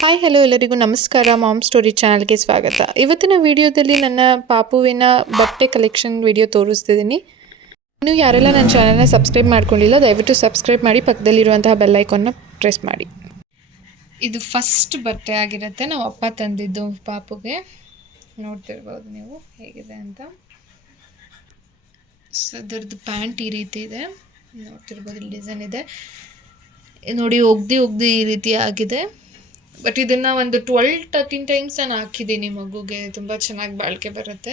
Hi hello ಎಲ್ಲರಿಗೂ ನಮಸ್ಕಾರ. Ma'am story ಚಾನಲ್ಗೆ ಸ್ವಾಗತ. ಇವತ್ತಿನ ವಿಡಿಯೋದಲ್ಲಿ ನನ್ನ ಪಾಪುವಿನ ಬಟ್ಟೆ ಕಲೆಕ್ಷನ್ ವಿಡಿಯೋ ತೋರಿಸ್ತಿದ್ದೀನಿ. ಇನ್ನು ಯಾರೆಲ್ಲ ನನ್ನ ಚಾನಲ್ನ ಸಬ್ಸ್ಕ್ರೈಬ್ ಮಾಡ್ಕೊಂಡಿಲ್ಲ ದಯವಿಟ್ಟು ಸಬ್ಸ್ಕ್ರೈಬ್ ಮಾಡಿ, ಪಕ್ಕದಲ್ಲಿರುವಂತಹ ಬೆಲ್ ಐಕಾನ್ನ ಪ್ರೆಸ್ ಮಾಡಿ. ಇದು ಫಸ್ಟ್ ಬಟ್ಟೆ ಆಗಿರುತ್ತೆ, ನಾವು ಅಪ್ಪ ತಂದಿದ್ದು ಪಾಪುಗೆ. ನೋಡ್ತಿರ್ಬೋದು ನೀವು ಹೇಗಿದೆ ಅಂತ. ಸೊ ಅದರದ್ದು ಪ್ಯಾಂಟ್ ಈ ರೀತಿ ಇದೆ, ನೋಡ್ತಿರ್ಬೋದು. ಇಲ್ಲಿ ಡಿಸೈನ್ ಇದೆ ನೋಡಿ, ಒಗ್ದು ಈ ರೀತಿ ಆಗಿದೆ. ಬಟ್ ಇದನ್ನು ಒಂದು 12-13 ಟೈಮ್ಸ್ ನಾನು ಹಾಕಿದ್ದೀನಿ ಮಗುಗೆ, ತುಂಬ ಚೆನ್ನಾಗಿ ಬಾಳಿಕೆ ಬರುತ್ತೆ.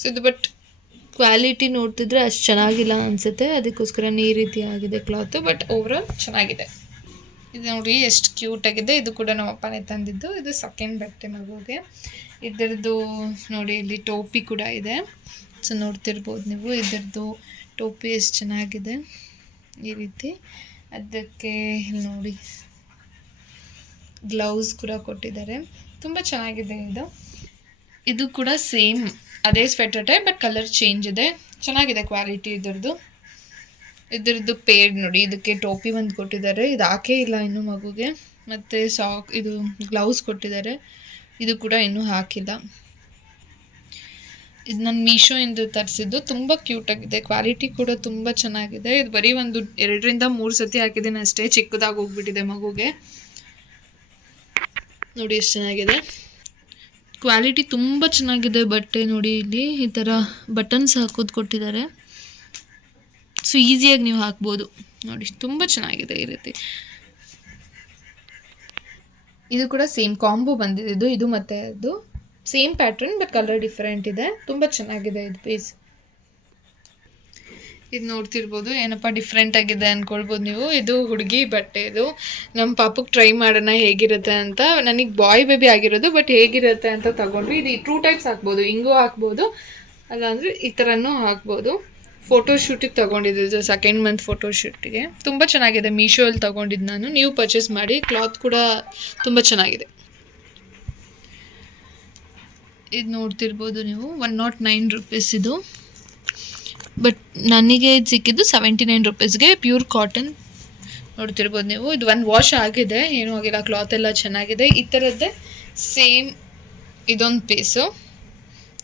ಸೊ ಇದು ಬಟ್ ಕ್ವಾಲಿಟಿ ನೋಡ್ತಿದ್ರೆ ಅಷ್ಟು ಚೆನ್ನಾಗಿಲ್ಲ ಅನಿಸುತ್ತೆ, ಅದಕ್ಕೋಸ್ಕರ ಈ ರೀತಿ ಆಗಿದೆ ಕ್ಲಾತು. ಬಟ್ ಓವರಾಲ್ ಚೆನ್ನಾಗಿದೆ. ಇದು ನೋಡಿ ಎಷ್ಟು ಕ್ಯೂಟಾಗಿದೆ. ಇದು ಕೂಡ ನಮ್ಮ ಅಪ್ಪನೇ ತಂದಿದ್ದು. ಇದು ಸೆಕೆಂಡ್ ಬಟ್ಟೆ ಮಗುಗೆ. ಇದರದ್ದು ನೋಡಿ, ಇಲ್ಲಿ ಟೋಪಿ ಕೂಡ ಇದೆ. ಸೊ ನೋಡ್ತಿರ್ಬೋದು ನೀವು, ಇದರದ್ದು ಟೋಪಿ ಎಷ್ಟು ಚೆನ್ನಾಗಿದೆ ಈ ರೀತಿ. ಅದಕ್ಕೆ ನೋಡಿ ಗ್ಲೌಸ್ ಕೂಡ ಕೊಟ್ಟಿದ್ದಾರೆ, ತುಂಬ ಚೆನ್ನಾಗಿದೆ. ಇದು ಕೂಡ ಸೇಮ್ ಅದೇ sweater type, but colour change ಇದೆ. ಚೆನ್ನಾಗಿದೆ ಕ್ವಾಲಿಟಿ ಇದರದ್ದು ಪೇಡ್ ನೋಡಿ. ಇದಕ್ಕೆ ಟೋಪಿ ಒಂದು ಕೊಟ್ಟಿದ್ದಾರೆ, ಇದು ಹಾಕೇ ಇಲ್ಲ ಇನ್ನು ಮಗುಗೆ. ಮತ್ತು ಇದು ಗ್ಲೌಸ್ ಕೊಟ್ಟಿದ್ದಾರೆ, ಇದು ಕೂಡ ಇನ್ನೂ ಹಾಕಿಲ್ಲ. ಇದು ನಾನು ಮೀಶೋಯಿಂದ ತರಿಸಿದ್ದು, ತುಂಬ ಕ್ಯೂಟಾಗಿದೆ. ಕ್ವಾಲಿಟಿ ಕೂಡ ತುಂಬ ಚೆನ್ನಾಗಿದೆ. ಇದು ಬರೀ ಒಂದು 2-3 ಸತಿ ಹಾಕಿದ್ದೀನಿ ಅಷ್ಟೇ, ಚಿಕ್ಕದಾಗಿ ಹೋಗ್ಬಿಟ್ಟಿದೆ ಮಗುಗೆ. ನೋಡಿ ಎಷ್ಟು ಚೆನ್ನಾಗಿದೆ, ಕ್ವಾಲಿಟಿ ತುಂಬ ಚೆನ್ನಾಗಿದೆ ಬಟ್ಟೆ. ನೋಡಿ ಇಲ್ಲಿ ಈ ಥರ ಬಟನ್ಸ್ ಹಾಕೋದು ಕೊಟ್ಟಿದ್ದಾರೆ, ಸೊ ಈಸಿಯಾಗಿ ನೀವು ಹಾಕ್ಬೋದು. ನೋಡಿ ತುಂಬ ಚೆನ್ನಾಗಿದೆ ಈ ರೀತಿ. ಇದು ಕೂಡ ಸೇಮ್ ಕಾಂಬೋ ಬಂದಿದ್ದು, ಇದು ಮತ್ತು ಅದು same pattern but colour different ಇದೆ. ತುಂಬ ಚೆನ್ನಾಗಿದೆ ಇದು ಪೀಸ್. ಇದು ನೋಡ್ತಿರ್ಬೋದು, ಏನಪ್ಪ ಡಿಫ್ರೆಂಟ್ ಆಗಿದೆ ಅಂದ್ಕೊಳ್ಬೋದು ನೀವು. ಇದು ಹುಡುಗಿ ಬಟ್ಟೆ. ಇದು ನಮ್ಮ ಪಾಪಕ್ಕೆ ಟ್ರೈ ಮಾಡೋಣ ಹೇಗಿರುತ್ತೆ ಅಂತ. ನನಗೆ ಬಾಯ್ ಬೇಬಿ ಆಗಿರೋದು, ಬಟ್ ಹೇಗಿರುತ್ತೆ ಅಂತ ತಗೊಂಡ್ವಿ. ಇದು 2 ಟೈಪ್ಸ್ ಹಾಕ್ಬೋದು, ಹಿಂಗೂ ಹಾಕ್ಬೋದು, ಅಲ್ಲಾಂದರೆ ಈ ಥರನೂ ಹಾಕ್ಬೋದು. ಫೋಟೋಶೂಟಿಗೆ ತೊಗೊಂಡಿದ್ದು, ಸೆಕೆಂಡ್ ಮಂತ್ ಫೋಟೋಶೂಟಿಗೆ. ತುಂಬ ಚೆನ್ನಾಗಿದೆ, ಮೀಶೋಲ್ಲಿ ತೊಗೊಂಡಿದ್ದು ನಾನು. ನೀವು ಪರ್ಚೇಸ್ ಮಾಡಿ, ಕ್ಲಾತ್ ಕೂಡ ತುಂಬ ಚೆನ್ನಾಗಿದೆ. ಇದು ನೋಡ್ತಿರ್ಬೋದು ನೀವು, 109 ರೂಪೀಸ್ ಇದು. ಬಟ್ ನನಗೆ ಇದು ಸಿಕ್ಕಿದ್ದು 79 ರೂಪೀಸ್ಗೆ, ಪ್ಯೂರ್ ಕಾಟನ್. ನೋಡ್ತಿರ್ಬೋದು ನೀವು, ಇದು 1 ವಾಶ್ ಆಗಿದೆ, ಏನೂ ಆಗಿಲ್ಲ, ಕ್ಲಾತ್ ಎಲ್ಲ ಚೆನ್ನಾಗಿದೆ. ಈ ಥರದ್ದೇ ಸೇಮ್ ಇದೊಂದು ಪೀಸು,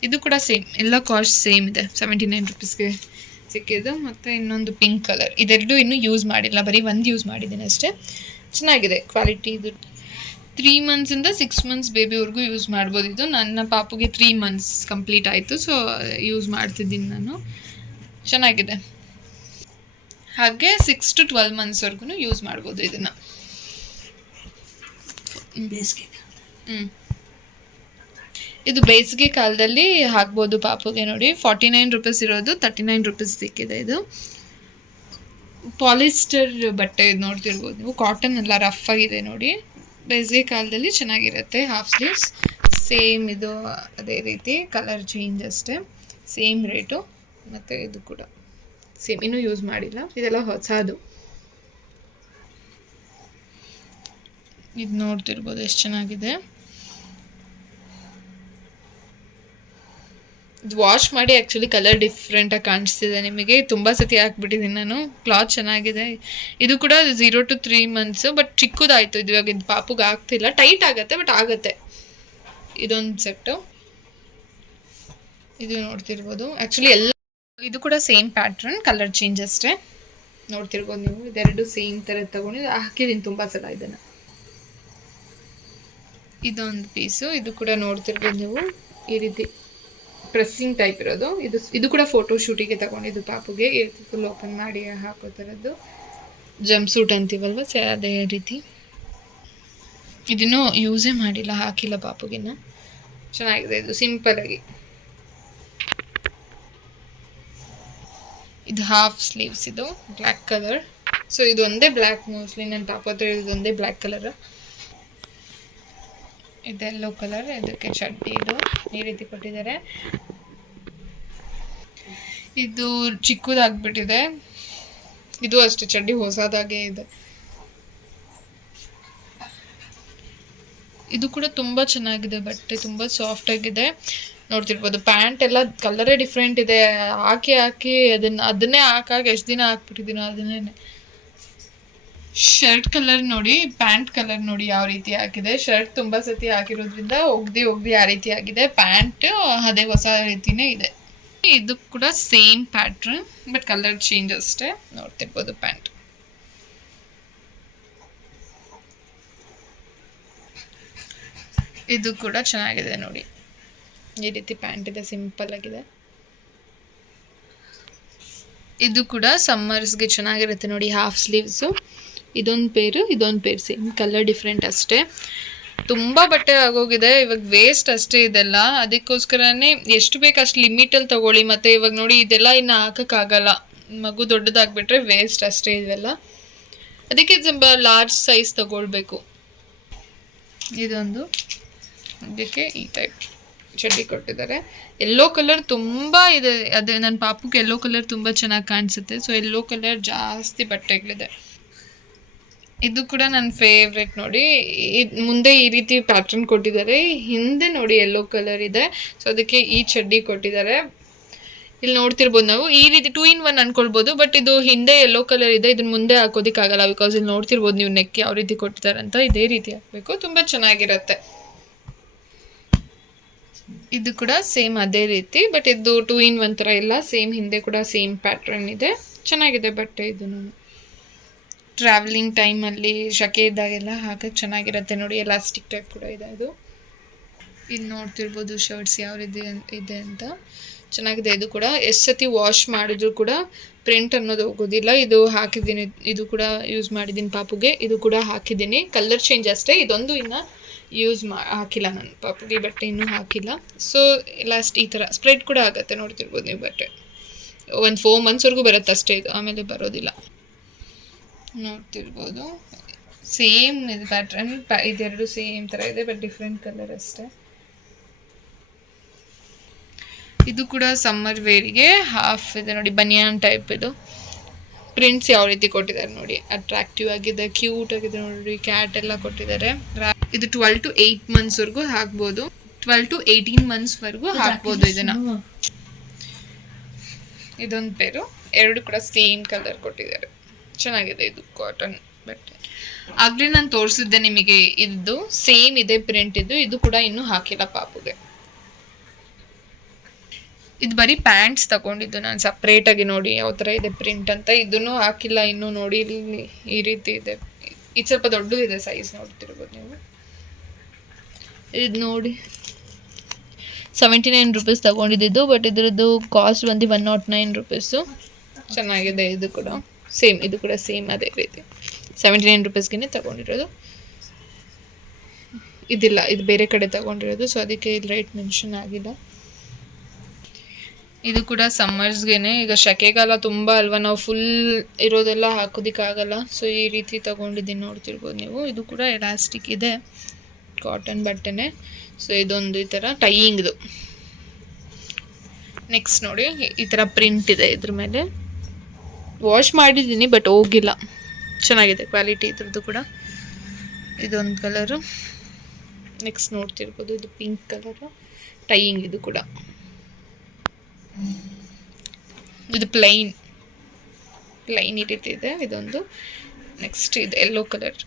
ಇದು ಕೂಡ ಸೇಮ್, ಎಲ್ಲ ಕಾಸ್ಟ್ ಸೇಮ್ ಇದೆ. 79 ರೂಪೀಸ್ಗೆ ಸಿಕ್ಕಿದ್ದು. ಮತ್ತು ಇನ್ನೊಂದು ಪಿಂಕ್ ಕಲರ್, ಇದೆರಡು ಇನ್ನೂ ಯೂಸ್ ಮಾಡಿಲ್ಲ, ಬರೀ ಒಂದು ಯೂಸ್ ಮಾಡಿದ್ದೀನಿ ಅಷ್ಟೇ. ಚೆನ್ನಾಗಿದೆ ಕ್ವಾಲಿಟಿ. ಇದು 3 ಮಂತ್ಸಿಂದ 6 ಮಂತ್ಸ್ ಬೇಬಿವರೆಗೂ ಯೂಸ್ ಮಾಡ್ಬೋದು. ಇದು ನನ್ನ ಪಾಪುಗೆ 3 ಮಂತ್ಸ್ ಕಂಪ್ಲೀಟ್ ಆಯಿತು, ಸೊ ಯೂಸ್ ಮಾಡ್ತಿದ್ದೀನಿ ನಾನು. ಚೆನ್ನಾಗಿದೆ. ಹಾಗೆ 6 to 12 ಮಂತ್ಸ್ವರೆಗೂ ಯೂಸ್ ಮಾಡ್ಬೋದು ಇದನ್ನು. ಇದು ಬೇಸಿಗೆ ಕಾಲದಲ್ಲಿ ಹಾಕ್ಬೋದು ಪಾಪುಗೆ. ನೋಡಿ 49 ರೂಪೀಸ್ ಇರೋದು 39 ರೂಪೀಸ್ ಸಿಕ್ಕಿದೆ. ಇದು ಪಾಲಿಸ್ಟರ್ ಬಟ್ಟೆ. ಇದು ನೋಡ್ತಿರ್ಬೋದು ನೀವು, ಕಾಟನ್ ಎಲ್ಲ ರಫ್ ಆಗಿದೆ ನೋಡಿ. ಬೇಸಿಗೆ ಕಾಲದಲ್ಲಿ ಚೆನ್ನಾಗಿರುತ್ತೆ. ಹಾಫ್ ಸ್ಲೀವ್ಸ್ ಸೇಮ್, ಇದು ಅದೇ ರೀತಿ, ಕಲರ್ ಚೇಂಜ್ ಅಷ್ಟೇ, ಸೇಮ್ ರೇಟು. ಮತ್ತು ಇದು ಕೂಡ ಸೇಮ್, ಇನ್ನೂ ಯೂಸ್ ಮಾಡಿಲ್ಲ, ಇದೆಲ್ಲ ಹೊಸದು. ಇದು ನೋಡ್ತಿರ್ಬೋದು ಎಷ್ಟು ಚೆನ್ನಾಗಿದೆ. ಇದು ವಾಶ್ ಮಾಡಿ ಆ್ಯಕ್ಚುಲಿ ಕಲರ್ ಡಿಫ್ರೆಂಟಾಗಿ ಕಾಣಿಸ್ತಿದೆ ನಿಮಗೆ, ತುಂಬ ಸತಿ ಹಾಕ್ಬಿಟ್ಟಿದ್ದೀನಿ ನಾನು. ಕ್ಲಾತ್ ಚೆನ್ನಾಗಿದೆ. ಇದು ಕೂಡ 0 to 3 ಮಂತ್ಸು, ಬಟ್ ಚಿಕ್ಕದಾಯಿತು ಇದು. ಇವಾಗ ಇದು ಪಾಪುಗೆ ಆಗ್ತಿಲ್ಲ, ಟೈಟ್ ಆಗುತ್ತೆ, ಬಟ್ ಆಗುತ್ತೆ. ಇದೊಂದು ಸೆಟ್ಟು. ಇದು ನೋಡ್ತಿರ್ಬೋದು, ಆ್ಯಕ್ಚುಲಿ ಎಲ್ಲ ಇದು ಕೂಡ ಸೇಮ್ ಪ್ಯಾಟ್ರನ್, ಕಲರ್ ಚೇಂಜ್ ಅಷ್ಟೇ. ನೋಡ್ತಿರ್ಬೋದು ನೀವು, ಇದೆರಡು ಸೇಮ್ ಥರ ತಗೊಂಡು ಹಾಕಿದ್ದೀನಿ ತುಂಬ ಸಲ ಇದನ್ನು. ಇದೊಂದು ಪೀಸು, ಇದು ಕೂಡ ನೋಡ್ತಿರ್ಬೋದು ನೀವು, ಈ ರೀತಿ ಪ್ರೆಸ್ಸಿಂಗ್ ಟೈಪ್ ಇರೋದು. ಇದು ಕೂಡ ಫೋಟೋ ಶೂಟಿಗೆ ತಗೊಂಡಿದ್ದು ಪಾಪುಗೆ. ಈ ರೀತಿ ಫುಲ್ ಓಪನ್ ಮಾಡಿ ಹಾಕೋ ಥರದ್ದು, ಜಂಪ್ ಸೂಟ್ ಅಂತೀವಲ್ವ, ಅದೇ ರೀತಿ. ಇದನ್ನು ಯೂಸೇ ಮಾಡಿಲ್ಲ, ಹಾಕಿಲ್ಲ ಪಾಪುಗಿನ್ನ. ಚೆನ್ನಾಗಿದೆ ಇದು, ಸಿಂಪಲಾಗಿ. ಇದು ಹಾಫ್ ಸ್ಲೀವ್ಸ್, ಇದು ಬ್ಲ್ಯಾಕ್ ಕಲರ್. ಸೊ ಇದು ಒಂದೇ ಬ್ಲ್ಯಾಕ್, ಮೋಸ್ಟ್ಲಿ ನನ್ನ ಪಾಪ ಹತ್ರ ಇದೊಂದೇ ಬ್ಲ್ಯಾಕ್ ಕಲರ್. ಇದು ಯೆಲ್ಲೋ ಕಲರ್. ಇದಕ್ಕೆ ಚಡ್ಡಿ ಇದು ಈ ರೀತಿ ಕೊಟ್ಟಿದ್ದಾರೆ. ಇದು ಚಿಕ್ಕದಾಗ್ಬಿಟ್ಟಿದೆ, ಇದು ಅಷ್ಟೇ, ಚಡ್ಡಿ ಹೊಸದಾಗೆ ಇದೆ. ಇದು ಕೂಡ ತುಂಬ ಚೆನ್ನಾಗಿದೆ ಬಟ್ಟೆ, ತುಂಬ ಸಾಫ್ಟ್ ಆಗಿದೆ. ನೋಡ್ತಿರ್ಬೋದು, ಪ್ಯಾಂಟ್ ಎಲ್ಲ ಕಲರೇ ಡಿಫ್ರೆಂಟ್ ಇದೆ. ಹಾಕಿ ಅದನ್ನೇ ಹಾಕಾಗಿ ಎಷ್ಟು ದಿನ ಹಾಕ್ಬಿಟ್ಟಿದ್ದೀನೋ ಅದನ್ನೇ. ಶರ್ಟ್ ಕಲರ್ ನೋಡಿ, ಪ್ಯಾಂಟ್ ಕಲರ್ ನೋಡಿ ಯಾವ ರೀತಿ ಹಾಕಿದೆ. ಶರ್ಟ್ ತುಂಬಾ ಸತಿ ಹಾಕಿರೋದ್ರಿಂದ ಒಗ್ದಿ ಆ ರೀತಿ ಆಗಿದೆ. ಪ್ಯಾಂಟ್ ಅದೇ ಹೊಸ ರೀತಿನೇ ಇದೆ. ಇದು ಕೂಡ same pattern but colour change ಅಷ್ಟೇ. ನೋಡ್ತಿರ್ಬೋದು ಪ್ಯಾಂಟ್. ಇದು ಕೂಡ ಚೆನ್ನಾಗಿದೆ ನೋಡಿ, ಈ ರೀತಿ ಪ್ಯಾಂಟ್ ಇದೆ, ಸಿಂಪಲ್ ಆಗಿದೆ. ಇದು ಕೂಡ ಸಮ್ಮರ್ಸ್ಗೆ ಚೆನ್ನಾಗಿರುತ್ತೆ ನೋಡಿ, ಹಾಫ್ ಸ್ಲೀವ್ಸು. ಇದೊಂದು ಪೇರು ಸೇಮ್, ಕಲರ್ ಡಿಫ್ರೆಂಟ್ ಅಷ್ಟೇ. ತುಂಬ ಬಟ್ಟೆ ಆಗೋಗಿದೆ ಇವಾಗ, ವೇಸ್ಟ್ ಅಷ್ಟೇ ಇದೆಲ್ಲ. ಅದಕ್ಕೋಸ್ಕರನೇ ಎಷ್ಟು ಬೇಕು ಅಷ್ಟು ಲಿಮಿಟಲ್ಲಿ ತೊಗೊಳ್ಳಿ. ಮತ್ತು ಇವಾಗ ನೋಡಿ ಇದೆಲ್ಲ ಇನ್ನು ಹಾಕೋಕ್ಕಾಗಲ್ಲ, ಮಗು ದೊಡ್ಡದಾಗ್ಬಿಟ್ರೆ ವೇಸ್ಟ್ ಅಷ್ಟೇ ಇದೆಲ್ಲ. ಅದಕ್ಕೆ ಸ್ವಲ್ಪ ಲಾರ್ಜ್ ಸೈಜ್ ತೊಗೊಳ್ಬೇಕು. ಇದೊಂದು, ಇದಕ್ಕೆ ಈ ಟೈಪ್ ಚಡ್ಡಿ ಕೊಟ್ಟಿದ್ದಾರೆ. ಯೆಲ್ಲೋ ಕಲರ್ ತುಂಬ ಇದೆ, ಅದೇ ನನ್ನ ಪಾಪುಗೆ ಯೆಲ್ಲೋ ಕಲರ್ ತುಂಬ ಚೆನ್ನಾಗಿ ಕಾಣಿಸುತ್ತೆ. ಸೊ ಯೆಲ್ಲೋ ಕಲರ್ ಜಾಸ್ತಿ ಬಟ್ಟೆಗಳಿದೆ. ಇದು ಕೂಡ ನನ್ನ ಫೇವ್ರೆಟ್ ನೋಡಿ. ಮುಂದೆ ಈ ರೀತಿ ಪ್ಯಾಟ್ರನ್ ಕೊಟ್ಟಿದ್ದಾರೆ, ಹಿಂದೆ ನೋಡಿ ಯೆಲ್ಲೋ ಕಲರ್ ಇದೆ. ಸೊ ಅದಕ್ಕೆ ಈ ಚಡ್ಡಿ ಕೊಟ್ಟಿದ್ದಾರೆ. ಇಲ್ಲಿ ನೋಡ್ತಿರ್ಬೋದು ನಾವು, ಈ ರೀತಿ 2 in 1 ಅನ್ಕೊಳ್ಬೋದು. ಬಟ್ ಇದು ಹಿಂದೆ ಯೆಲ್ಲೋ ಕಲರ್ ಇದೆ, ಇದನ್ನ ಮುಂದೆ ಹಾಕೋದಕ್ಕಾಗಲ್ಲ. ಬಿಕಾಸ್ ಇಲ್ಲಿ ನೋಡ್ತಿರ್ಬೋದು ನೀವು ನೆಕ್ ಯಾವ ರೀತಿ ಕೊಟ್ಟಿದ್ದಾರೆ ಅಂತ. ಇದೇ ರೀತಿ ಹಾಕಬೇಕು, ತುಂಬ ಚೆನ್ನಾಗಿರುತ್ತೆ. ಇದು ಕೂಡ ಸೇಮ್ ಅದೇ ರೀತಿ, ಬಟ್ ಇದು 2 in 1 ಥರ ಇಲ್ಲ. ಸೇಮ್ ಹಿಂದೆ ಕೂಡ ಸೇಮ್ ಪ್ಯಾಟ್ರನ್ ಇದೆ, ಚೆನ್ನಾಗಿದೆ ಬಟ್ಟೆ. ಇದು ಟ್ರಾವೆಲಿಂಗ್ ಟೈಮಲ್ಲಿ ಶಕೆ ಇದ್ದಾಗೆಲ್ಲ ಹಾಕಕ್ಕೆ ಚೆನ್ನಾಗಿರುತ್ತೆ ನೋಡಿ. ಎಲಾಸ್ಟಿಕ್ ಟೈಪ್ ಕೂಡ ಇದೆ. ಇದು ನೋಡ್ತಿರ್ಬೋದು ಶರ್ಟ್ಸ್ ಯಾವ ರೀತಿ ಇದೆ ಅಂತ, ಚೆನ್ನಾಗಿದೆ. ಇದು ಕೂಡ ಎಷ್ಟು ಸತಿ ವಾಶ್ ಮಾಡಿದ್ರು ಕೂಡ ಪ್ರಿಂಟ್ ಅನ್ನೋದು ಹೋಗೋದಿಲ್ಲ. ಇದು ಹಾಕಿದ್ದೀನಿ, ಇದು ಕೂಡ ಯೂಸ್ ಮಾಡಿದ್ದೀನಿ ಪಾಪುಗೆ. ಇದು ಕೂಡ ಹಾಕಿದ್ದೀನಿ, ಕಲರ್ ಚೇಂಜ್ ಅಷ್ಟೇ. ಇದೊಂದು ಇನ್ನು ಹಾಕಿಲ್ಲ ನನ್ನ ಪಾಪುಗೆ, ಬಟ್ಟೆ ಇನ್ನೂ ಹಾಕಿಲ್ಲ. ಸೊ ಲಾಸ್ಟ್ ಈ ಥರ ಸ್ಪ್ರೆಡ್ ಕೂಡ ಆಗುತ್ತೆ, ನೋಡ್ತಿರ್ಬೋದು ನೀವು. ಬಟ್ಟೆ ಒಂದು 4 monthsವರೆಗೂ ಬರುತ್ತೆ ಅಷ್ಟೇ ಇದು, ಆಮೇಲೆ ಬರೋದಿಲ್ಲ. ನೋಡ್ತಿರ್ಬೋದು ಸೇಮ್ ಇದು ಪ್ಯಾಟ್ರನ್. ಇದೆರಡು ಸೇಮ್ ಥರ ಇದೆ, ಬಟ್ ಡಿಫ್ರೆಂಟ್ ಕಲರ್ ಅಷ್ಟೇ. ಇದು ಕೂಡ ಸಮ್ಮರ್ ವೇರಿಗೆ ಹಾಫ್ ಇದೆ ನೋಡಿ, ಬನಿಯಾನ್ ಟೈಪ್. ಇದು ಪ್ರಿಂಟ್ಸ್ ಯಾವ ರೀತಿ ಕೊಟ್ಟಿದ್ದಾರೆ ನೋಡಿ, ಅಟ್ರಾಕ್ಟಿವ್ ಆಗಿದೆ, ಕ್ಯೂಟ್ ಆಗಿದೆ ನೋಡಿ. ಕ್ಯಾಟ್ ಎಲ್ಲ ಕೊಟ್ಟಿದ್ದಾರೆ. ಇದು 12 to 8 monthsವರೆಗೂ ಹಾಕ್ಬೋದು, 12 to 18 monthsವರೆಗೂ ಹಾಕ್ಬೋದು ಇದನ್ನ. ಇದೊಂದು ಪೇರು, ಎರಡು ಕೂಡ ಸೇಮ್ ಕಲರ್ ಕೊಟ್ಟಿದ್ದಾರೆ, ಚೆನ್ನಾಗಿದೆ. ಇದು ಕಾಟನ್ ಬಟ್ಟೆ. ಆಗ್ಲೇ ನಾನು ತೋರಿಸಿದ್ದೆ ನಿಮಗೆ, ಇದು ಸೇಮ್ ಇದೆ ಪ್ರಿಂಟ್. ಇದು ಕೂಡ ಇನ್ನೂ ಹಾಕಿಲ್ಲ ಪಾಪುಗೆ. ಇದು ಬರೀ ಪ್ಯಾಂಟ್ಸ್ ತಗೊಂಡಿದ್ದು ನಾನು ಸಪ್ರೇಟಾಗಿ, ನೋಡಿ ಯಾವ ಥರ ಇದೆ ಪ್ರಿಂಟ್ ಅಂತ. ಇದನ್ನು ಹಾಕಿಲ್ಲ ಇನ್ನೂ ನೋಡಿ. ಇಲ್ಲಿ ಈ ರೀತಿ ಇದೆ, ಇದು ಸ್ವಲ್ಪ ದೊಡ್ಡದಿದೆ ಸೈಜ್, ನೋಡ್ತಿರ್ಬೋದು ನೀವು. ಇದು ನೋಡಿ 79 rupees ತಗೊಂಡಿದ್ದು, ಬಟ್ ಇದ್ರದ್ದು ಕಾಸ್ಟ್ ಬಂದು 109 rupees. ಚೆನ್ನಾಗಿದೆ. ಇದು ಕೂಡ ಸೇಮ್, ಇದು ಕೂಡ ಸೇಮ್ ಅದೇ ರೀತಿ 79 rupeesಗೆ ತಗೊಂಡಿರೋದು. ಇದಿಲ್ಲ, ಇದು ಬೇರೆ ಕಡೆ ತಗೊಂಡಿರೋದು, ಸೊ ಅದಕ್ಕೆ ಇಲ್ಲಿ ರೇಟ್ ಮೆನ್ಷನ್ ಆಗಿಲ್ಲ. ಇದು ಕೂಡ ಸಮ್ಮರ್ಸ್ಗೆನೆ. ಈಗ ಶೆಕೆಗಾಲ ತುಂಬ ಅಲ್ವಾ, ನಾವು ಫುಲ್ ಇರೋದೆಲ್ಲ ಹಾಕೋದಕ್ಕಾಗಲ್ಲ. ಸೊ ಈ ರೀತಿ ತಗೊಂಡಿದ್ದೀನಿ, ನೋಡ್ತಿರ್ಬೋದು ನೀವು. ಇದು ಕೂಡ ಎಲಾಸ್ಟಿಕ್ ಇದೆ, ಕಾಟನ್ ಬಟ್ಟೆನೆ. ಸೊ ಇದೊಂದು ಈ ಥರ ಟೈಯಿಂಗ್ದು. ನೆಕ್ಸ್ಟ್ ನೋಡಿ, ಈ ಥರ ಪ್ರಿಂಟ್ ಇದೆ ಇದ್ರ ಮೇಲೆ. ವಾಶ್ ಮಾಡಿದ್ದೀನಿ ಬಟ್ ಹೋಗಿಲ್ಲ, ಚೆನ್ನಾಗಿದೆ ಕ್ವಾಲಿಟಿ ಇದ್ರದ್ದು ಕೂಡ. ಇದೊಂದು ಕಲರು. ನೆಕ್ಸ್ಟ್ ನೋಡ್ತಿರ್ಬೋದು, ಇದು ಪಿಂಕ್ ಕಲರು, ಟೈಯಿಂಗ್. ಇದು ಕೂಡ ಇದು ಪ್ಲೈನ್ ಈ ರೀತಿ ಇದೆ. ಇದೊಂದು. ನೆಕ್ಸ್ಟ್ ಇದು ಯೆಲ್ಲೋ ಕಲರ್,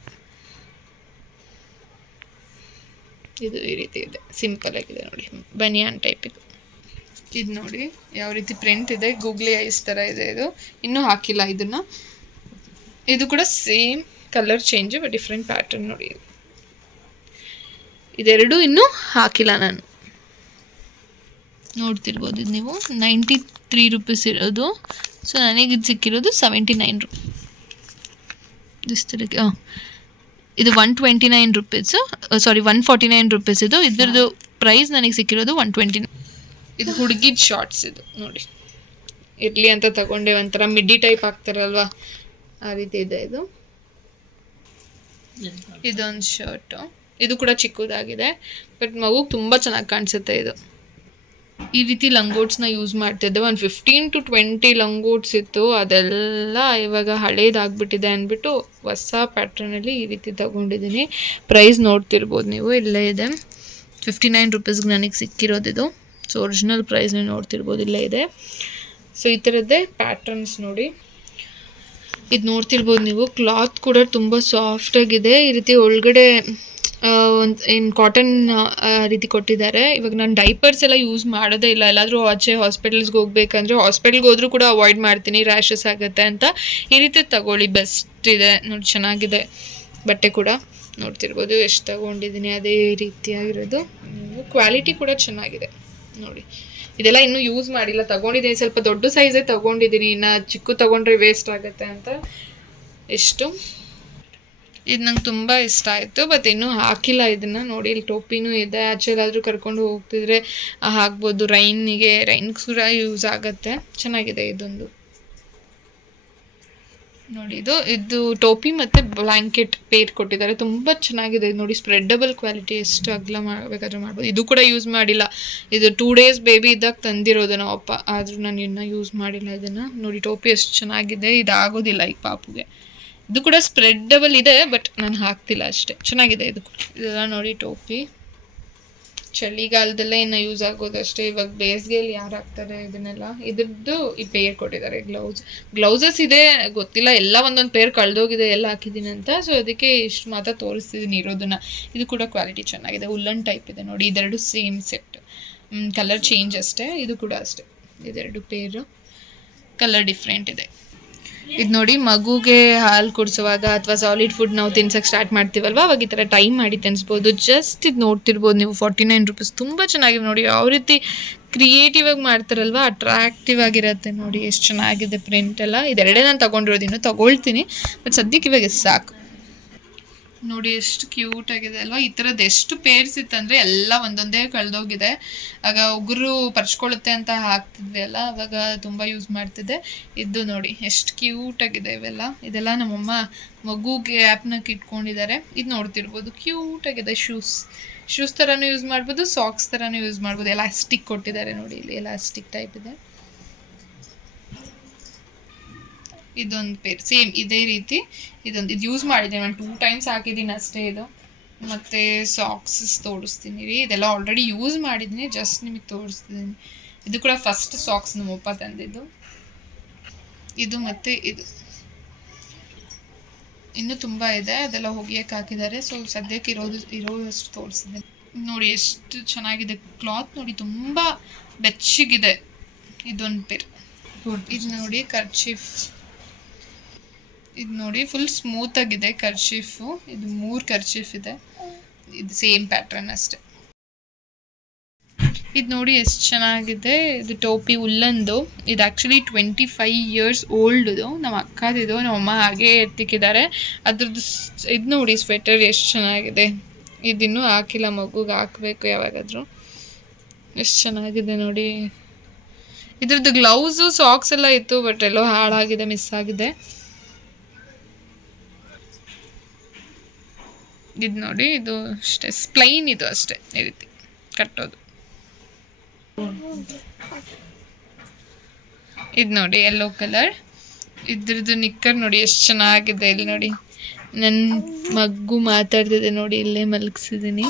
ಇದು ಈ ರೀತಿ ಇದೆ, ಸಿಂಪಲ್ ಆಗಿದೆ ನೋಡಿ, ಬನಿಯಾನ್ ಟೈಪ್. ಇದು ನೋಡಿ ಯಾವ ರೀತಿ ಪ್ರಿಂಟ್ ಇದೆ, ಗೂಗ್ಲಿ ಐಸ್ ಥರ ಇದೆ. ಇದು ಇನ್ನೂ ಹಾಕಿಲ್ಲ ಇದನ್ನು. ಇದು ಕೂಡ same colour change but different pattern ನೋಡಿ. ಇದೆರಡು ಇನ್ನೂ ಹಾಕಿಲ್ಲ ನಾನು. ನೋಡ್ತಿರ್ಬೋದು ನೀವು, 93 rupees ಇರೋದು. ಸೊ ನನಗೆ ಇದು ಸಿಕ್ಕಿರೋದು 79 rupees. ಇದು 129 rupees, ಸಾರಿ 149 rupees. ಇದ್ರದ್ದು ಪ್ರೈಸ್ ನನಗೆ ಸಿಕ್ಕಿರೋದು 129. ಇದು ಹುಡುಗಿದ ಶಾರ್ಟ್ಸ್. ಇದು ನೋಡಿ, ಇರಲಿ ಅಂತ ತಗೊಂಡೆ, ಒಂಥರ ಮಿಡ್ಡಿ ಟೈಪ್ ಹಾಕ್ತಾರಲ್ವಾ ಆ ರೀತಿ ಇದೆ. ಇದೊಂದು ಶರ್ಟು, ಇದು ಕೂಡ ಚಿಕ್ಕದಾಗಿದೆ ಬಟ್ ಮಗುಗೆ ತುಂಬ ಚೆನ್ನಾಗಿ ಕಾಣಿಸುತ್ತೆ. ಇದು ಈ ರೀತಿ ಲಂಗೋಟ್ಸ್ನ ಯೂಸ್ ಮಾಡ್ತಿದ್ದೆ. ಒಂದು 15 to 20 ಲಂಗೋಟ್ಸ್ ಇತ್ತು, ಅದೆಲ್ಲ ಇವಾಗ ಹಳೇದಾಗ್ಬಿಟ್ಟಿದೆ ಅಂದ್ಬಿಟ್ಟು ಹೊಸ ಪ್ಯಾಟ್ರನಲ್ಲಿ ಈ ರೀತಿ ತಗೊಂಡಿದ್ದೀನಿ. ಪ್ರೈಸ್ ನೋಡ್ತಿರ್ಬೋದು ನೀವು, ಇಲ್ಲೇ ಇದೆ 59 rupeesಗೆ ನನಗೆ ಸಿಕ್ಕಿರೋದಿದು. ಸೊ ಒರಿಜಿನಲ್ ಪ್ರೈಸ್ನ ನೋಡ್ತಿರ್ಬೋದು, ಇಲ್ಲೇ ಇದೆ. ಸೊ ಈ ಥರದ್ದೇ ಪ್ಯಾಟ್ರನ್ಸ್ ನೋಡಿ. ಇದು ನೋಡ್ತಿರ್ಬೋದು ನೀವು, ಕ್ಲಾತ್ ಕೂಡ ತುಂಬ ಸಾಫ್ಟಾಗಿದೆ. ಈ ರೀತಿ ಒಳಗಡೆ ಒಂದು ಏನು ಕಾಟನ್ ರೀತಿ ಕೊಟ್ಟಿದ್ದಾರೆ. ಇವಾಗ ನಾನು ಡೈಪರ್ಸ್ ಎಲ್ಲ ಯೂಸ್ ಮಾಡೋದೇ ಇಲ್ಲ. ಎಲ್ಲಾದರೂ ಆಚೆ ಹಾಸ್ಪಿಟಲ್ಸ್ಗೆ ಹೋಗ್ಬೇಕಂದ್ರೆ ಹಾಸ್ಪಿಟಲ್ಗೆ ಹೋದ್ರೂ ಕೂಡ ಅವಾಯ್ಡ್ ಮಾಡ್ತೀನಿ, ರ್ಯಾಷಸ್ ಆಗುತ್ತೆ ಅಂತ. ಈ ರೀತಿ ತಗೊಳ್ಳಿ, ಬೆಸ್ಟ್ ಇದೆ ನೋಡಿ, ಚೆನ್ನಾಗಿದೆ. ಬಟ್ಟೆ ಕೂಡ ನೋಡ್ತಿರ್ಬೋದು ಎಷ್ಟು ತಗೊಂಡಿದ್ದೀನಿ, ಅದೇ ರೀತಿಯಾಗಿರೋದು. ಕ್ವಾಲಿಟಿ ಕೂಡ ಚೆನ್ನಾಗಿದೆ ನೋಡಿ. ಇದೆಲ್ಲ ಇನ್ನೂ ಯೂಸ್ ಮಾಡಿಲ್ಲ, ತಗೊಂಡಿದ್ದೀನಿ. ಸ್ವಲ್ಪ ದೊಡ್ಡ ಸೈಜೇ ತಗೊಂಡಿದ್ದೀನಿ, ಇನ್ನು ಚಿಕ್ಕ ತಗೊಂಡ್ರೆ ವೇಸ್ಟ್ ಆಗುತ್ತೆ ಅಂತ. ಎಷ್ಟು ಇದು ನಂಗೆ ತುಂಬ ಇಷ್ಟ ಆಯಿತು. ಬಟ್ ಇನ್ನೂ ಹಾಕಿಲ್ಲ ಇದನ್ನು ನೋಡಿ. ಇಲ್ಲಿ ಟೋಪಿನೂ ಇದೆ, ಆಚೆ ಎಲ್ಲಾದರೂ ಕರ್ಕೊಂಡು ಹೋಗ್ತಿದ್ರೆ ಹಾಕ್ಬೋದು. ರೈನ್ಗೆ ಕೂಡ ಯೂಸ್ ಆಗುತ್ತೆ. ಚೆನ್ನಾಗಿದೆ ಇದೊಂದು ನೋಡಿ. ಇದು ಟೋಪಿ ಮತ್ತು ಬ್ಲ್ಯಾಂಕೆಟ್ ಪೇರ್ ಕೊಟ್ಟಿದ್ದಾರೆ, ತುಂಬ ಚೆನ್ನಾಗಿದೆ ನೋಡಿ. ಸ್ಪ್ರೆಡ್ಡಬಲ್ ಕ್ವಾಲಿಟಿ, ಎಷ್ಟು ಅಗಲ ಮಾಡಬೇಕಾದ್ರೂ ಮಾಡ್ಬೋದು. ಇದು ಕೂಡ ಯೂಸ್ ಮಾಡಿಲ್ಲ, ಇದು 2 days ಬೇಬಿ ಇದ್ದಾಗ ತಂದಿರೋದು ನಾವು ಅಪ್ಪ, ಆದರೂ ನಾನು ಇನ್ನೂ ಯೂಸ್ ಮಾಡಿಲ್ಲ ಇದನ್ನು ನೋಡಿ. ಟೋಪಿ ಎಷ್ಟು ಚೆನ್ನಾಗಿದೆ, ಇದಾಗೋದಿಲ್ಲ ಈಗ ಪಾಪುಗೆ. ಇದು ಕೂಡ ಸ್ಪ್ರೆಡ್ಡಬಲ್ ಇದೆ, ಬಟ್ ನಾನು ಹಾಕ್ತಿಲ್ಲ ಅಷ್ಟೇ. ಚೆನ್ನಾಗಿದೆ ಇದು ಕೂಡ. ಇದೆಲ್ಲ ನೋಡಿ ಟೋಪಿ, ಚಳಿಗಾಲದಲ್ಲೇ ಇನ್ನು ಯೂಸ್ ಆಗೋದು ಅಷ್ಟೇ. ಇವಾಗ ಬೇಸಿಗೆಯಲ್ಲಿ ಯಾರು ಹಾಕ್ತಾರೆ ಇದನ್ನೆಲ್ಲ. ಇದ್ರದ್ದು ಈ ಪೇರ್ ಕೊಟ್ಟಿದ್ದಾರೆ. ಗ್ಲೌಸಸ್ ಇದೆ, ಗೊತ್ತಿಲ್ಲ, ಎಲ್ಲ ಒಂದೊಂದು ಪೇರ್ ಕಳೆದೋಗಿದೆ, ಎಲ್ಲ ಹಾಕಿದ್ದೀನಿ ಅಂತ. ಸೊ ಅದಕ್ಕೆ ಇಷ್ಟು ಮಾತ್ರ ತೋರಿಸ್ತಿದ್ದೀನಿ ಇರೋದನ್ನ. ಇದು ಕೂಡ ಕ್ವಾಲಿಟಿ ಚೆನ್ನಾಗಿದೆ, ಉಲ್ಲನ್ ಟೈಪ್ ಇದೆ ನೋಡಿ. ಇದೆರಡು ಸೇಮ್ ಸೆಟ್, ಕಲರ್ ಚೇಂಜ್ ಅಷ್ಟೇ. ಇದು ಕೂಡ ಅಷ್ಟೇ, ಇದೆರಡು ಪೇರು ಕಲರ್ ಡಿಫ್ರೆಂಟ್ ಇದೆ. ಇದು ನೋಡಿ, ಮಗುಗೆ ಹಾಲು ಕುಡಿಸುವಾಗ ಅಥವಾ ಸಾಲಿಡ್ ಫುಡ್ ನಾವು ತಿನ್ಸಕ್ಕೆ ಸ್ಟಾರ್ಟ್ ಮಾಡ್ತೀವಲ್ವ, ಅವಾಗ ಈ ಥರ ಟೈಮ್ ಮಾಡಿ ತಿನ್ನಿಸ್ಬೋದು. ಜಸ್ಟ್ ಇದು ನೋಡ್ತಿರ್ಬೋದು ನೀವು, 49 ರೂಪೀಸ್. ತುಂಬ ಚೆನ್ನಾಗಿದೆ ನೋಡಿ, ಯಾವ ರೀತಿ ಕ್ರಿಯೇಟಿವ್ ಆಗಿ ಮಾಡ್ತಾರಲ್ವ, ಅಟ್ರಾಕ್ಟಿವ್ ಆಗಿರುತ್ತೆ ನೋಡಿ. ಎಷ್ಟು ಚೆನ್ನಾಗಿದೆ ಪ್ರಿಂಟ್ ಎಲ್ಲ. ಇದೆರಡೇ ನಾನು ತೊಗೊಂಡಿರೋದು, ಇನ್ನೂ ತೊಗೊಳ್ತೀನಿ, ಬಟ್ ಸದ್ಯಕ್ಕೆ ಇವಾಗ ಸಾಕು ನೋಡಿ. ಎಷ್ಟು ಕ್ಯೂಟ್ ಆಗಿದೆ ಅಲ್ವಾ. ಈ ಥರದ್ದು ಎಷ್ಟು ಪೇರ್ಸ್ ಇತ್ತಂದರೆ ಎಲ್ಲ ಒಂದೊಂದೇ ಕಳೆದೋಗಿದೆ. ಆಗ ಉಗುರು ಪರ್ಚ್ಕೊಳ್ಳುತ್ತೆ ಅಂತ ಹಾಕ್ತಿದ್ವಿ ಅಲ್ಲ, ಅವಾಗ ತುಂಬ ಯೂಸ್ ಮಾಡ್ತಿದ್ದೆ. ಇದು ನೋಡಿ ಎಷ್ಟು ಕ್ಯೂಟ್ ಆಗಿದೆ ಇವೆಲ್ಲ. ಇದೆಲ್ಲ ನಮ್ಮಮ್ಮ ಮಗುಗೆ ಆ್ಯಪ್ನಾಗ ಇಟ್ಕೊಂಡಿದ್ದಾರೆ. ಇದು ನೋಡ್ತಿರ್ಬೋದು, ಕ್ಯೂಟ್ ಆಗಿದೆ. ಶೂಸ್ ಥರನೂ ಯೂಸ್ ಮಾಡ್ಬೋದು, ಸಾಕ್ಸ್ ಥರನೂ ಯೂಸ್ ಮಾಡ್ಬೋದು. ಎಲಾಸ್ಟಿಕ್ ಕೊಟ್ಟಿದ್ದಾರೆ ನೋಡಿ, ಇಲ್ಲಿ ಎಲಾಸ್ಟಿಕ್ ಟೈಪ್ ಇದೆ. ಇದೊಂದು ಪೇರ್ ಸೇಮ್ ಇದೇ ರೀತಿ. ಇದು ಯೂಸ್ ಮಾಡಿದ್ದೀನಿ ನಾನು 2 times ಹಾಕಿದ್ದೀನಿ ಅಷ್ಟೇ. ಇದು ಮತ್ತು ಸಾಕ್ಸಸ್ ತೋರಿಸ್ತೀನಿ ರೀ. ಇದೆಲ್ಲ ಆಲ್ರೆಡಿ ಯೂಸ್ ಮಾಡಿದ್ದೀನಿ, ಜಸ್ಟ್ ನಿಮಗೆ ತೋರಿಸ್ತಿದ್ದೀನಿ. ಇದು ಕೂಡ ಫಸ್ಟ್ ಸಾಕ್ಸ್ ನಮ್ಮಪ್ಪ ತಂದಿದ್ದು. ಇದು ಮತ್ತು ಇದು ಇನ್ನೂ ತುಂಬ ಇದೆ, ಅದೆಲ್ಲ ಒಗಿಯಕ್ಕೆ ಹಾಕಿದ್ದಾರೆ. ಸೊ ಸದ್ಯಕ್ಕೆ ಇರೋದಷ್ಟು ತೋರಿಸಿದ್ದೀನಿ ನೋಡಿ. ಎಷ್ಟು ಚೆನ್ನಾಗಿದೆ ಕ್ಲಾತ್ ನೋಡಿ, ತುಂಬ ಬೆಚ್ಚಗಿದೆ. ಇದೊಂದು ಪೇರ್. ಇದು ನೋಡಿ ಕರ್ಚೀಫ್, ಇದು ನೋಡಿ ಫುಲ್ ಸ್ಮೂತ್ ಆಗಿದೆ ಕರ್ಚೀಫು. ಇದು 3 ಕರ್ಚೀಫ್ ಇದೆ, ಇದು ಸೇಮ್ ಪ್ಯಾಟ್ರನ್ ಅಷ್ಟೇ. ಇದು ನೋಡಿ ಎಷ್ಟು ಚೆನ್ನಾಗಿದೆ. ಇದು ಟೋಪಿ ಉಲ್ಲಂದು. ಇದು ಆ್ಯಕ್ಚುಲಿ 25 years ಓಲ್ಡ್ದು, ನಮ್ಮ ಅಕ್ಕದಿದು. ನಮ್ಮಮ್ಮ ಹಾಗೆ ಎತ್ತಿಕ್ಕಿದ್ದಾರೆ ಅದ್ರದ್ದು. ಇದು ನೋಡಿ ಸ್ವೆಟರ್ ಎಷ್ಟು ಚೆನ್ನಾಗಿದೆ. ಇದಿನ್ನೂ ಹಾಕಿಲ್ಲ, ಮಗುಗೆ ಹಾಕಬೇಕು ಯಾವಾಗಾದರೂ. ಎಷ್ಟು ಚೆನ್ನಾಗಿದೆ ನೋಡಿ. ಇದ್ರದ್ದು ಗ್ಲೌಸು ಸಾಕ್ಸ್ ಎಲ್ಲ ಇತ್ತು, ಬಟ್ ಎಲ್ಲೋ ಹಾಳಾಗಿದೆ, ಮಿಸ್ ಆಗಿದೆ. ಇದು ನೋಡಿ, ಇದು ಅಷ್ಟೇ ಪ್ಲೈನ್, ಇದು ಅಷ್ಟೇ ಈ ರೀತಿ ಕಟ್ಟೋದು. ಇದು ನೋಡಿ ಯೆಲ್ಲೋ ಕಲರ್. ಇದ್ರದ್ದು ನಿಕ್ಕರ್ ನೋಡಿ ಎಷ್ಟು ಚೆನ್ನಾಗಿದೆ. ಇಲ್ಲಿ ನೋಡಿ, ನನ್ನ ಮಗು ಮಾತಾಡ್ತಿದೆ ನೋಡಿ, ಇಲ್ಲೇ ಮಲಗಿಸಿದ್ದೀನಿ.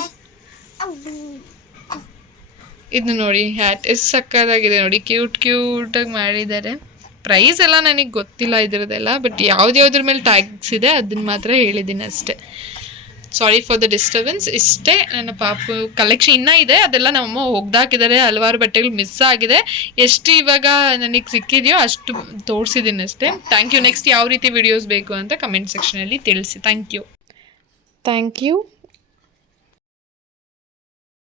ಇದು ನೋಡಿ ಹ್ಯಾಟ್ ಎಷ್ಟು ಸಕ್ಕತ್ತಾಗಿದೆ ನೋಡಿ, ಕ್ಯೂಟಾಗಿ ಮಾಡಿದ್ದಾರೆ. ಪ್ರೈಸ್ ಎಲ್ಲ ನನಗೆ ಗೊತ್ತಿಲ್ಲ ಇದ್ರದ್ದೆಲ್ಲ, ಬಟ್ ಯಾವ್ದ್ರ ಮೇಲೆ ಟ್ಯಾಗ್ಸ್ ಇದೆ ಅದನ್ನ ಮಾತ್ರ ಹೇಳಿದ್ದೀನಿ ಅಷ್ಟೇ. Sorry for the disturbance. ಇಷ್ಟೇ ನನ್ನ ಪಾಪು ಕಲೆಕ್ಷನ್ ಇನ್ನೂ ಇದೆ, ಅದೆಲ್ಲ ನಮ್ಮಮ್ಮ ಒಗ್ದಾಕಿದ್ದಾರೆ. ಹಲವಾರು ಬಟ್ಟೆಗಳು ಮಿಸ್ ಆಗಿದೆ. ಎಷ್ಟು ಇವಾಗ ನನಗೆ ಸಿಕ್ಕಿದೆಯೋ ಅಷ್ಟು ತೋರಿಸಿದ್ದೀನಿ ಅಷ್ಟೇ. Thank you. ನೆಕ್ಸ್ಟ್ ಯಾವ ರೀತಿ ವಿಡಿಯೋಸ್ ಬೇಕು ಅಂತ ಕಮೆಂಟ್ ಸೆಕ್ಷನಲ್ಲಿ ತಿಳಿಸಿ. Thank you.